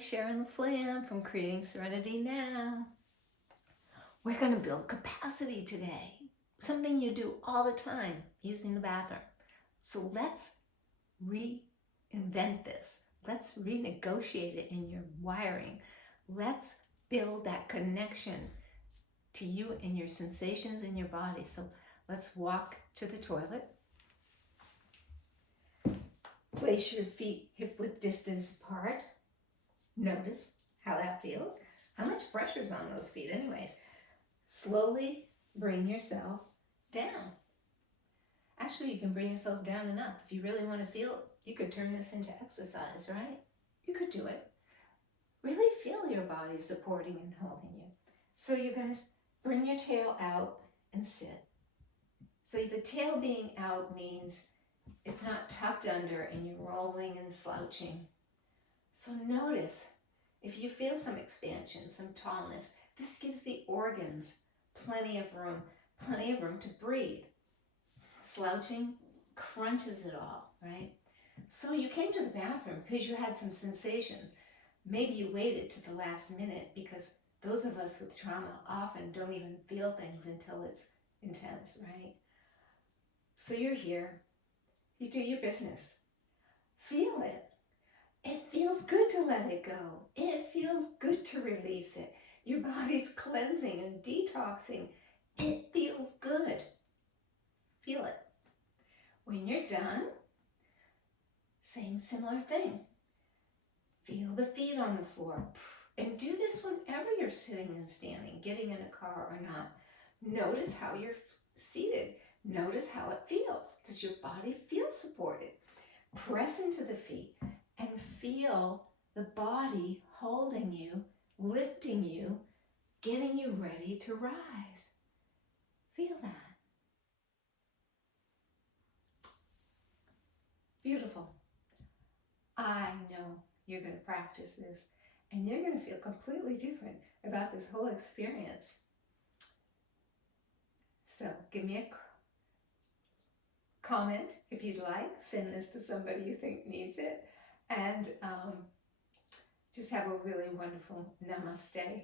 Sharon Flam from Creating Serenity Now. We're going to build capacity today. Something you do all the time, using the bathroom. So let's reinvent this. Let's renegotiate it in your wiring. Let's build that connection to you and your sensations in your body. So let's walk to the toilet. Place your feet hip-width distance apart. Notice how that feels. How much pressure's on those feet anyways? Slowly bring yourself down. Actually, you can bring yourself down and up. If you really want to feel it, you could turn this into exercise, right? You could do it. Really feel your body supporting and holding you. So you're going to bring your tail out and sit. So the tail being out means it's not tucked under and you're rolling and slouching. So notice if you feel some expansion, some tallness, this gives the organs plenty of room to breathe. Slouching crunches it all, right? So you came to the bathroom because you had some sensations. Maybe you waited to the last minute because those of us with trauma often don't even feel things until it's intense, right? So you're here. You do your business. Feel it. It feels good to let it go. It feels good to release it. Your body's cleansing and detoxing. It feels good. Feel it. When you're done, same similar thing. Feel the feet on the floor. And do this whenever you're sitting and standing, getting in a car or not. Notice how you're seated. Notice how it feels. Does your body feel supported? Press into the feet and feel the body holding you, lifting you, getting you ready to rise. Feel that. Beautiful. I know you're going to practice this and you're going to feel completely different about this whole experience. So give me a comment if you'd like. Send this to somebody you think needs it. And just have a really wonderful namaste.